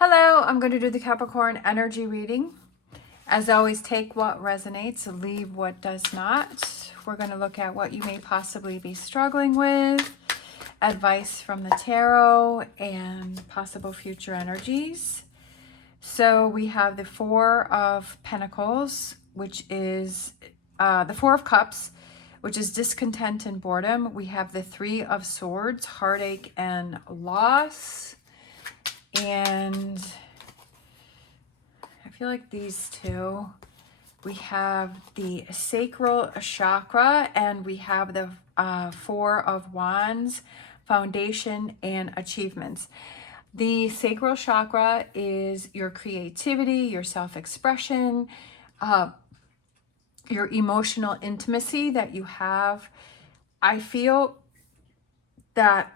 Hello, I'm going to do the Capricorn energy reading. As always, take what resonates, leave what does not. We're going to look at what you may possibly be struggling with, advice from the tarot, and possible future energies. So we have the Four of Pentacles, which is the Four of Cups, which is discontent and boredom. We have the Three of Swords, heartache and loss. And I feel like these two, we have the sacral chakra and we have the Four of Wands, foundation and achievements. The sacral chakra is your creativity, your self-expression, your emotional intimacy that you have. I feel that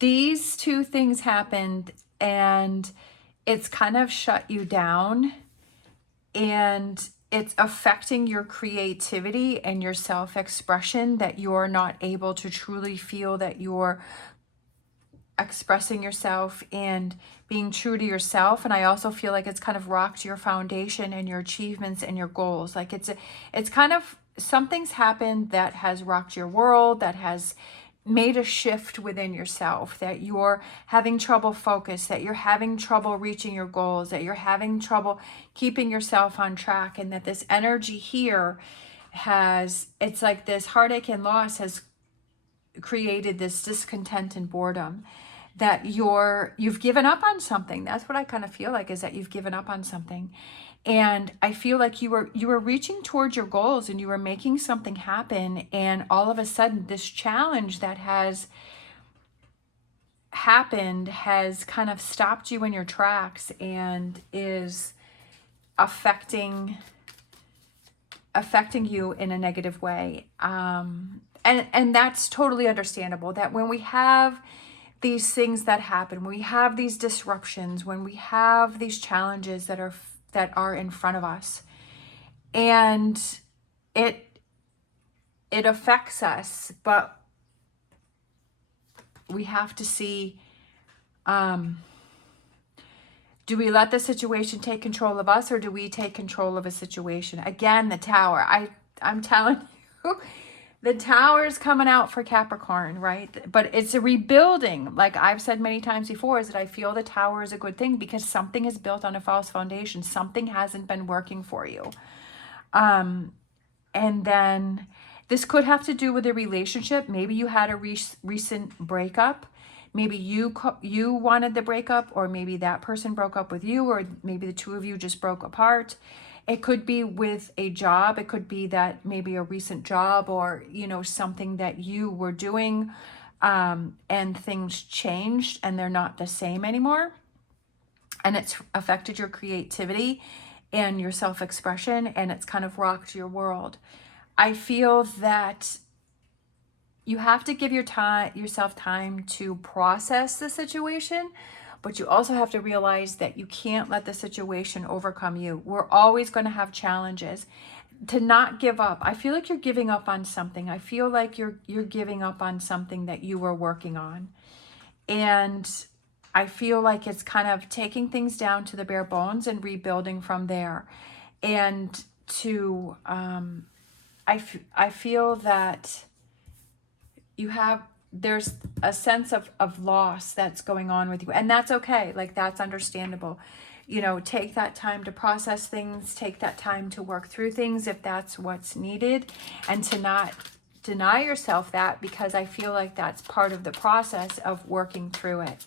these two things happened and it's kind of shut you down and it's affecting your creativity and your self-expression, that you're not able to truly feel that you're expressing yourself and being true to yourself. And I also feel like it's kind of rocked your foundation and your achievements and your goals. Like it's kind of, something's happened that has rocked your world, that has made a shift within yourself, that you're having trouble focus, that you're having trouble reaching your goals, that you're having trouble keeping yourself on track, and that this energy here has, it's like this heartache and loss has created this discontent and boredom, that you've given up on something. That's what I kind of feel like, is that you've given up on something. And I feel like you were reaching towards your goals and you were making something happen, and all of a sudden this challenge that has happened has kind of stopped you in your tracks and is affecting you in a negative way. And that's totally understandable, that when we have these things that happen, when we have these disruptions, when we have these challenges that are in front of us, and it affects us, but we have to see, do we let the situation take control of us, or do we take control of a situation? Again, the Tower. I'm telling you, the Tower is coming out for Capricorn, right? But it's a rebuilding. Like I've said many times before, is that I feel the Tower is a good thing because something is built on a false foundation. Something hasn't been working for you. And then this could have to do with a relationship. Maybe you had a recent breakup. Maybe you wanted the breakup, or maybe that person broke up with you, or maybe the two of you just broke apart. It could be with a job. It could be that maybe a recent job, or, something that you were doing and things changed and they're not the same anymore. And it's affected your creativity and your self-expression, and it's kind of rocked your world. I feel that you have to give yourself time to process the situation, but you also have to realize that you can't let the situation overcome you. We're always going to have challenges. To not give up. I feel like you're giving up on something. I feel like you're giving up on something that you were working on. And I feel like it's kind of taking things down to the bare bones and rebuilding from there. And to, I feel that there's a sense of loss that's going on with you, and that's okay. Like, that's understandable. Take that time to process things, take that time to work through things if that's what's needed, and to not deny yourself that, because I feel like that's part of the process of working through it.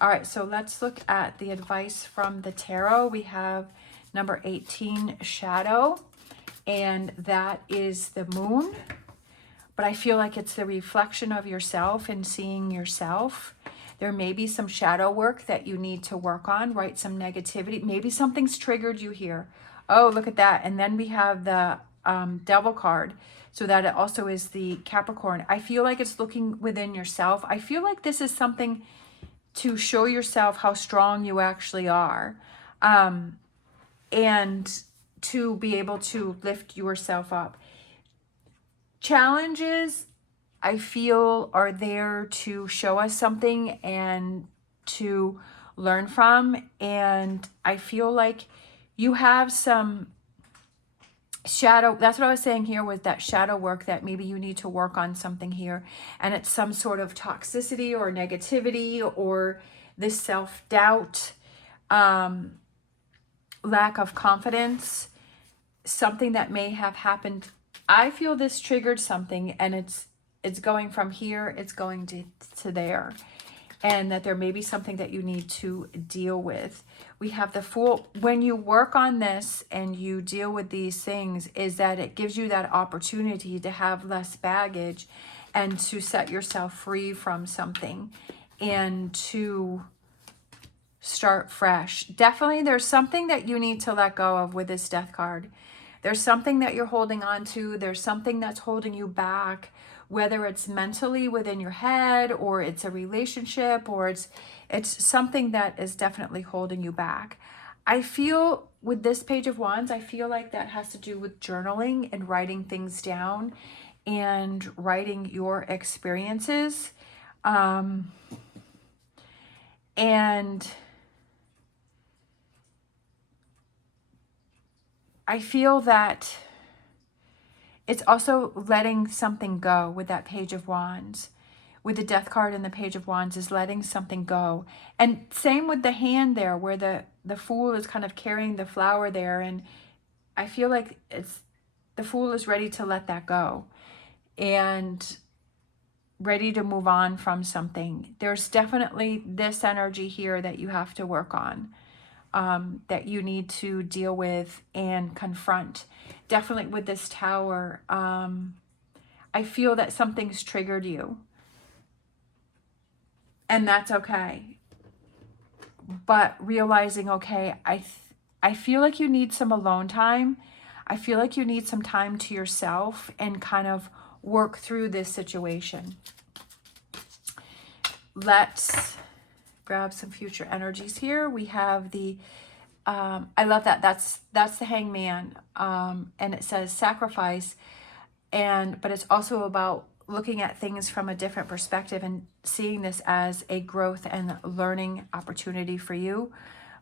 All right, so let's look at the advice from the tarot. We have number 18, shadow, and that is the moon. But I feel like it's the reflection of yourself and seeing yourself. There may be some shadow work that you need to work on, right? Some negativity. Maybe something's triggered you here. Oh, look at that. And then we have the Devil card. So that it also is the Capricorn. I feel like it's looking within yourself. I feel like this is something to show yourself how strong you actually are. And to be able to lift yourself up. Challenges I feel are there to show us something and to learn from. And I feel like you have some shadow, that's what I was saying here with that shadow work, that maybe you need to work on something here, and it's some sort of toxicity or negativity or this self-doubt, lack of confidence, something that may have happened. I feel this triggered something, and it's going from here, it's going to there, and that there may be something that you need to deal with. We have the Fool. When you work on this and you deal with these things, is that it gives you that opportunity to have less baggage and to set yourself free from something and to start fresh. Definitely there's something that you need to let go of with this Death card. There's something that you're holding on to. There's something that's holding you back, whether it's mentally within your head, or it's a relationship, or it's something that is definitely holding you back. I feel with this Page of Wands, I feel like that has to do with journaling and writing things down and writing your experiences. And I feel that it's also letting something go with that Page of Wands. With the Death card and the Page of Wands is letting something go. And same with the hand there, where the Fool is kind of carrying the flower there. And I feel like the Fool is ready to let that go and ready to move on from something. There's definitely this energy here that you have to work on, that you need to deal with and confront. Definitely with this Tower, I feel that something's triggered you. And that's okay. But realizing, okay, I feel like you need some alone time. I feel like you need some time to yourself and kind of work through this situation. Let's grab some future energies here. We have the, I love that. That's the Hangman. And it says sacrifice. But it's also about looking at things from a different perspective and seeing this as a growth and learning opportunity for you.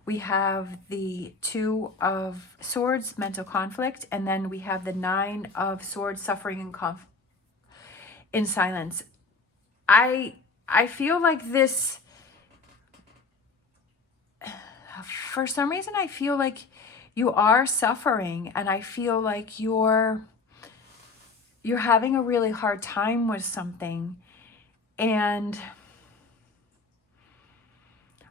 We have the Two of Swords, mental conflict, and then we have the Nine of Swords, suffering and in silence. I feel like this, for some reason, I feel like you are suffering, and I feel like you're having a really hard time with something. And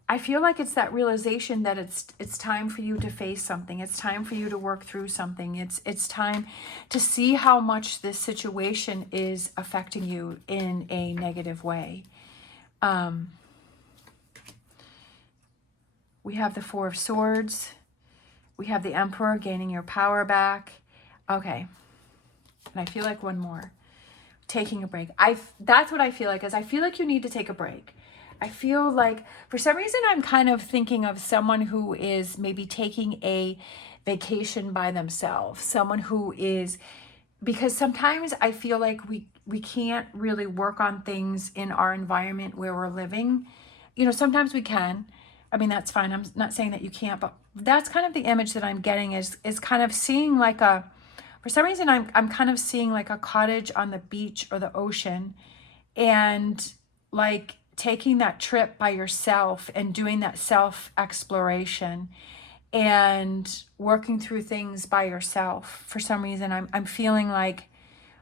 I feel like it's that realization that it's time for you to face something. It's time for you to work through something. It's time to see how much this situation is affecting you in a negative way. We have the Four of Swords. We have the Emperor, gaining your power back. Okay. And I feel like one more. Taking a break. That's what I feel like, is I feel like you need to take a break. I feel like for some reason I'm kind of thinking of someone who is maybe taking a vacation by themselves. Someone who is, because sometimes I feel like we can't really work on things in our environment where we're living. You know, sometimes we can. I mean, that's fine. I'm not saying that you can't, but that's kind of the image that I'm getting, is kind of seeing like a, for some reason, I'm kind of seeing like a cottage on the beach or the ocean, and like taking that trip by yourself and doing that self-exploration and working through things by yourself. For some reason, I'm feeling like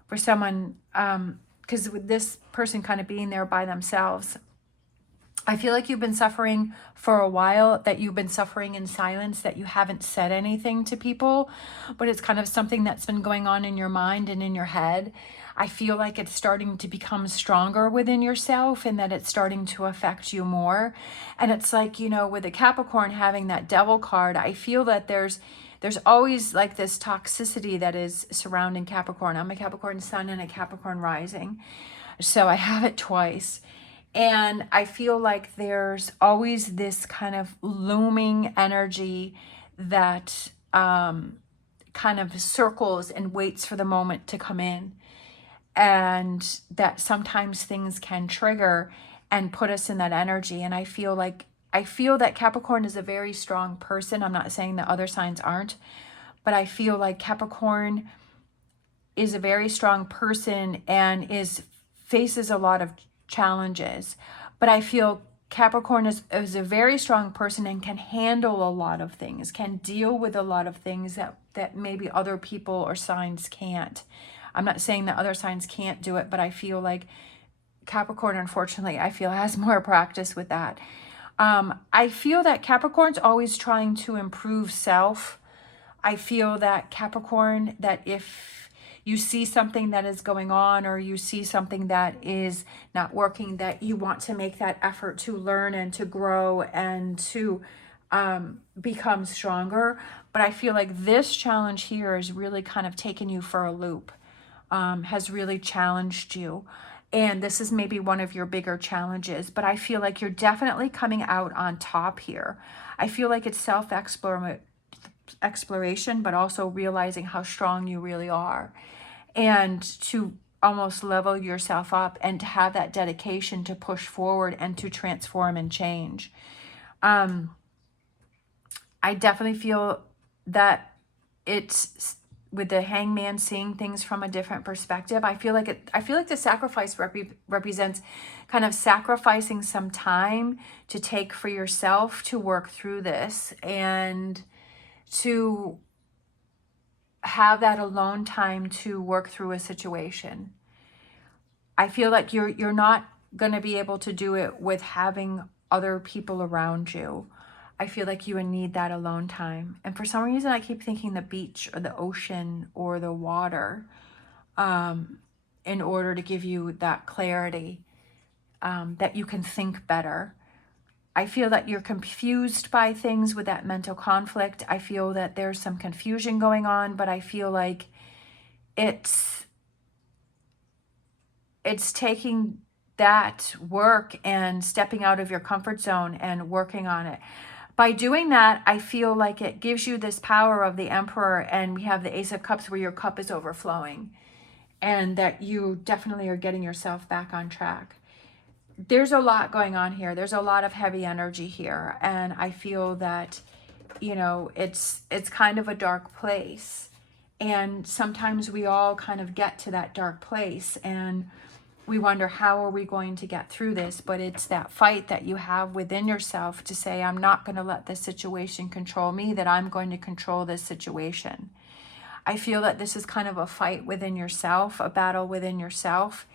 for someone, because with this person kind of being there by themselves, I feel like you've been suffering for a while, that you've been suffering in silence, that you haven't said anything to people, but it's kind of something that's been going on in your mind and in your head. I feel like it's starting to become stronger within yourself, and that it's starting to affect you more. And it's like, you know, with the Capricorn having that Devil card, I feel that there's always like this toxicity that is surrounding Capricorn. I'm a Capricorn sun and a Capricorn rising, so I have it twice. And I feel like there's always this kind of looming energy that kind of circles and waits for the moment to come in. and that sometimes things can trigger and put us in that energy. And I feel that Capricorn is a very strong person. I'm not saying that other signs aren't, but I feel like Capricorn is a very strong person and faces a lot of challenges. But I feel Capricorn is a very strong person and can handle a lot of things, can deal with a lot of things that maybe other people or signs can't. I'm not saying that other signs can't do it, but I feel like Capricorn, unfortunately, I feel has more practice with that. I feel that Capricorn's always trying to improve self. I feel that Capricorn, that if you see something that is going on or you see something that is not working, that you want to make that effort to learn and to grow and to become stronger. But I feel like this challenge here is really kind of taken you for a loop, has really challenged you. And this is maybe one of your bigger challenges, but I feel like you're definitely coming out on top here. I feel like it's self-exploration, but also realizing how strong you really are, and to almost level yourself up and to have that dedication to push forward and to transform and change. I definitely feel that it's with the Hangman seeing things from a different perspective. I feel like the sacrifice represents kind of sacrificing some time to take for yourself to work through this and to have that alone time to work through a situation. I feel like you're not going to be able to do it with having other people around you. I feel like you would need that alone time. And for some reason, I keep thinking the beach or the ocean or the water in order to give you that clarity, that you can think better. I feel that you're confused by things with that mental conflict. I feel that there's some confusion going on, but I feel like it's taking that work and stepping out of your comfort zone and working on it. By doing that, I feel like it gives you this power of the Emperor, and we have the Ace of Cups where your cup is overflowing, and that you definitely are getting yourself back on track. There's a lot going on here. There's a lot of heavy energy here, and I feel that, it's kind of a dark place, and sometimes we all kind of get to that dark place and we wonder, how are we going to get through this? But it's that fight that you have within yourself to say, I'm not going to let this situation control me, that I'm going to control this situation. I feel that this is kind of a fight within yourself, a battle within yourself.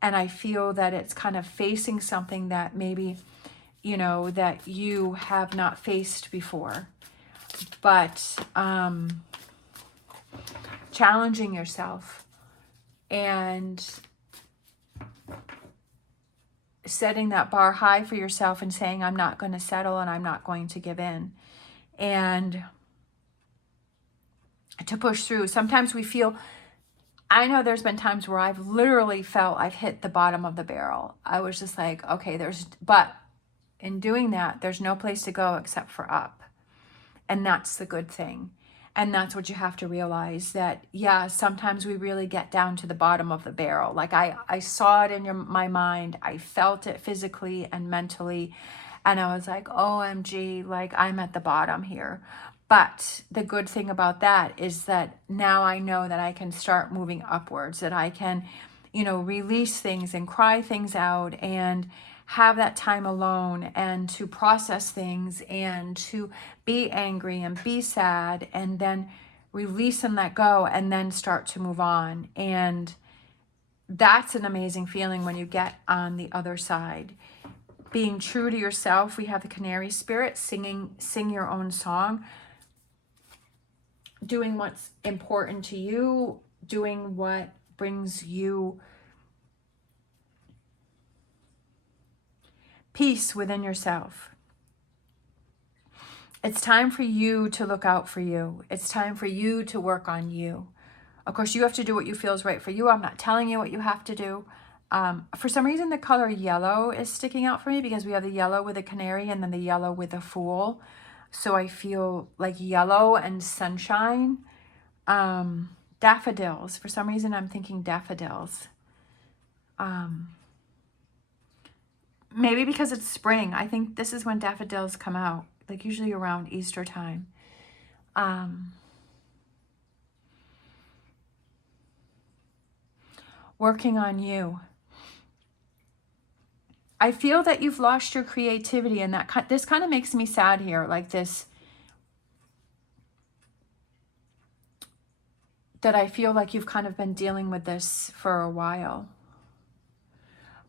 And I feel that it's kind of facing something that maybe, that you have not faced before. But challenging yourself and setting that bar high for yourself and saying, I'm not going to settle and I'm not going to give in. And to push through. Sometimes we feel, I know there's been times where I've literally felt I've hit the bottom of the barrel. I was just like, okay, but in doing that, there's no place to go except for up. And that's the good thing. And that's what you have to realize, that, yeah, sometimes we really get down to the bottom of the barrel. Like I saw it in my mind. I felt it physically and mentally. And I was like, OMG, like I'm at the bottom here. But the good thing about that is that now I know that I can start moving upwards, that I can, release things and cry things out and have that time alone and to process things and to be angry and be sad and then release and let go and then start to move on. And that's an amazing feeling when you get on the other side. Being true to yourself. We have the canary spirit, sing your own song, doing what's important to you, doing what brings you peace within yourself. It's time for you to look out for you. It's time for you to work on you. Of course, you have to do what you feel is right for you. I'm not telling you what you have to do. For some reason, the color yellow is sticking out for me because we have the yellow with a canary and then the yellow with a fool. So I feel like yellow and sunshine. Daffodils. For some reason, I'm thinking daffodils. Maybe because it's spring. I think this is when daffodils come out, like usually around Easter time. Working on you. I feel that you've lost your creativity, and this kind of makes me sad here, like this, that I feel like you've kind of been dealing with this for a while.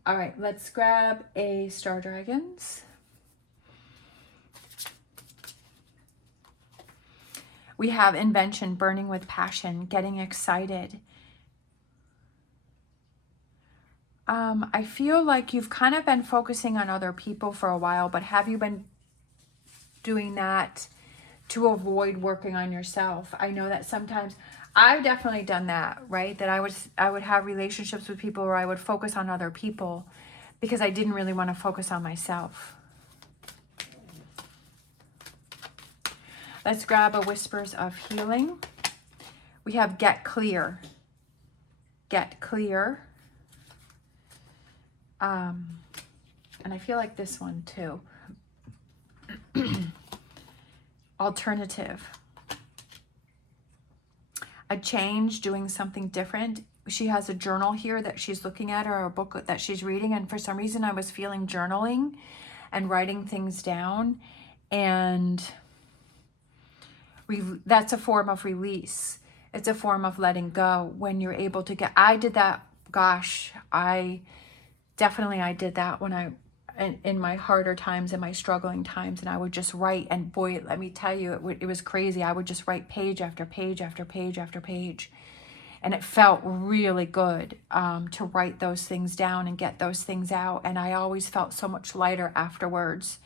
All right, let's grab a Star Dragons. We have invention, burning with passion, getting excited. I feel like you've kind of been focusing on other people for a while, but have you been doing that to avoid working on yourself? I know that sometimes I've definitely done that, right? That I would have relationships with people where I would focus on other people because I didn't really want to focus on myself. Let's grab a Whispers of Healing. We have get clear. Get clear. And I feel like this one too. Alternative. A change, doing something different. She has a journal here that she's looking at, or a book that she's reading, and for some reason I was feeling journaling and writing things down, and that's a form of release. It's a form of letting go when you're able to I did that, gosh, I did that when in my harder times and my struggling times, and I would just write, and boy, let me tell you, it was crazy. I would just write page after page after page after page, and it felt really good to write those things down and get those things out, and I always felt so much lighter afterwards,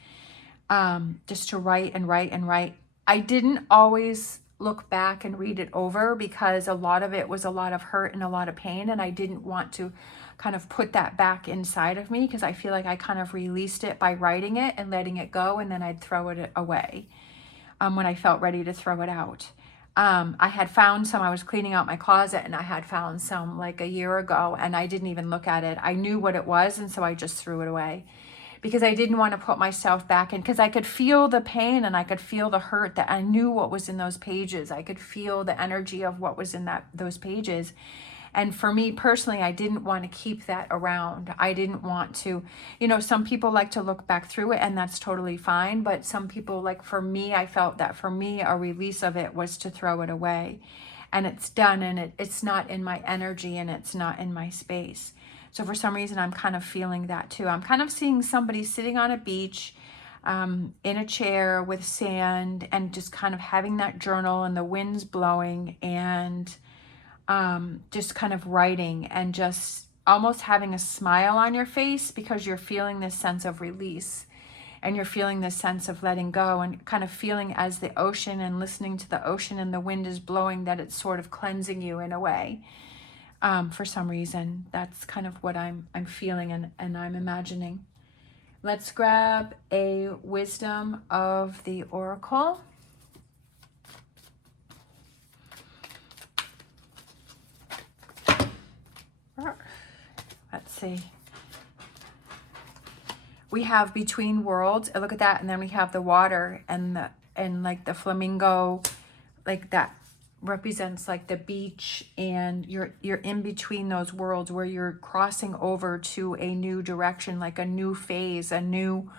just to write and write and write. I didn't always look back and read it over because a lot of it was a lot of hurt and a lot of pain, and I didn't want to kind of put that back inside of me because I feel like I kind of released it by writing it and letting it go, and then I'd throw it away when I felt ready to throw it out. I had found some, I was cleaning out my closet, and I had found some like a year ago, and I didn't even look at it. I knew what it was, and so I just threw it away because I didn't want to put myself back in, because I could feel the pain and I could feel the hurt, that I knew what was in those pages. I could feel the energy of what was in those pages. And for me personally, I didn't want to keep that around. I didn't want to, some people like to look back through it, and that's totally fine. But some people, like for me, I felt that for me, a release of it was to throw it away. And it's done, and it's not in my energy, and it's not in my space. So for some reason, I'm kind of feeling that too. I'm kind of seeing somebody sitting on a beach in a chair with sand, and just kind of having that journal, and the wind's blowing, and just kind of writing, and just almost having a smile on your face because you're feeling this sense of release, and you're feeling this sense of letting go, and kind of feeling as the ocean, and listening to the ocean and the wind is blowing, that it's sort of cleansing you in a way. For some reason, that's kind of what I'm feeling and I'm imagining. Let's grab a Wisdom of the Oracle. Let's see. We have Between Worlds. Look at that, and then we have the water, and like the flamingo, like that represents like the beach, and you're in between those worlds where you're crossing over to a new direction, like a new phase, a new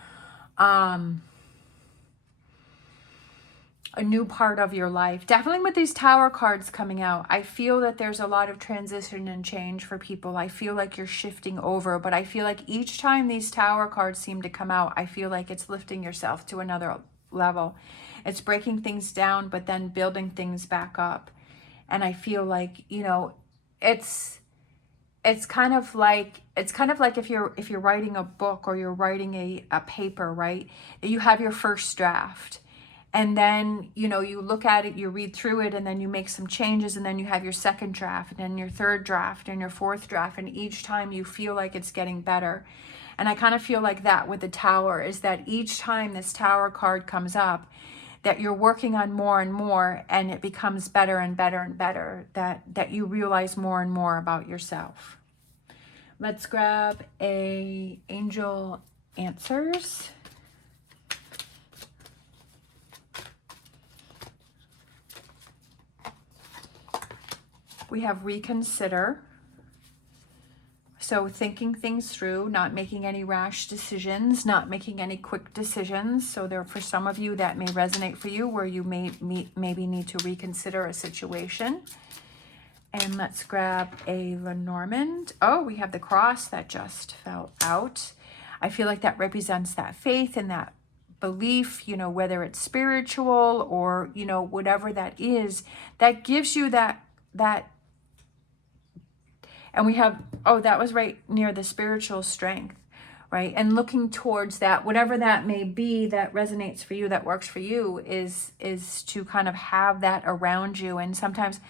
part of your life. Definitely with these Tower cards coming out, I feel that there's a lot of transition and change for people. I feel like you're shifting over, but I feel like each time these Tower cards seem to come out, I feel like it's lifting yourself to another level. It's breaking things down, but then building things back up. And I feel like, it's kind of like if you're writing a book, or you're writing a paper, right? You have your first draft, and then you look at it, you read through it, and then you make some changes, and then you have your second draft, and then your third draft, and your fourth draft, and each time you feel like it's getting better. And I kind of feel like that with the Tower, is that each time this Tower card comes up, that you're working on more and more, and it becomes better and better and better, that you realize more and more about yourself. Let's grab a angel answers. We have reconsider. So thinking things through, not making any rash decisions, not making any quick decisions. So there, for some of you, that may resonate for you, where you maybe need to reconsider a situation. And let's grab a Lenormand. Oh, we have the cross that just fell out. I feel like that represents that faith and that belief, you know, whether it's spiritual or, you know, whatever that is, that gives you that. And we have, oh, that was right near the spiritual strength, right? And looking towards that, whatever that may be that resonates for you, that works for you, is to kind of have that around you. And sometimes,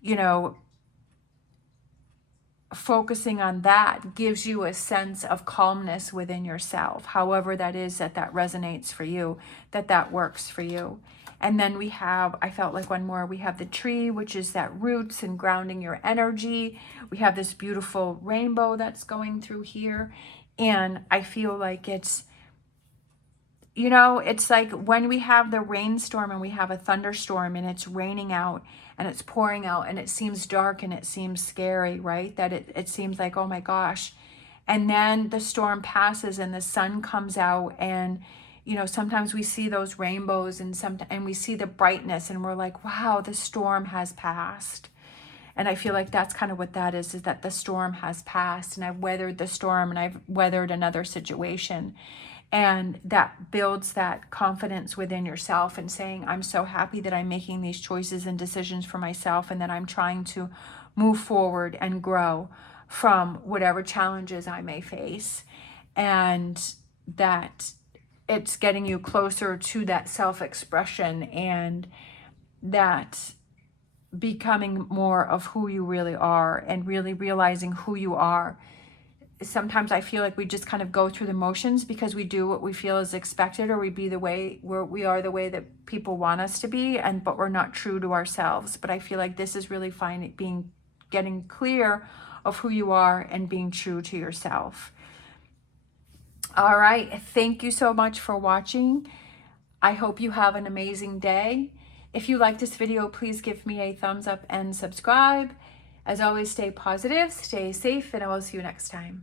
you know, focusing on that gives you a sense of calmness within yourself, however that is that resonates for you, that works for you. And then we have, I felt like one more, we have the tree, which is that roots and grounding your energy. We have this beautiful rainbow that's going through here. And I feel like it's, you know, it's like when we have the rainstorm and we have a thunderstorm and it's raining out and it's pouring out and it seems dark and it seems scary, right? That it seems like, oh my gosh. And then the storm passes and the sun comes out, and you know, sometimes we see those rainbows and we see the brightness and we're like, wow, the storm has passed. And I feel like that's kind of what that is that the storm has passed, and I've weathered the storm and I've weathered another situation. And that builds that confidence within yourself and saying, I'm so happy that I'm making these choices and decisions for myself, and that I'm trying to move forward and grow from whatever challenges I may face. And that it's getting you closer to that self-expression and that becoming more of who you really are and really realizing who you are. Sometimes I feel like we just kind of go through the motions because we do what we feel is expected, or we are the way that people want us to be, but we're not true to ourselves. But I feel like this is really getting clear of who you are and being true to yourself. All right, thank you so much for watching. I hope you have an amazing day. If you like this video, please give me a thumbs up and subscribe. As always, stay positive, stay safe, and I will see you next time.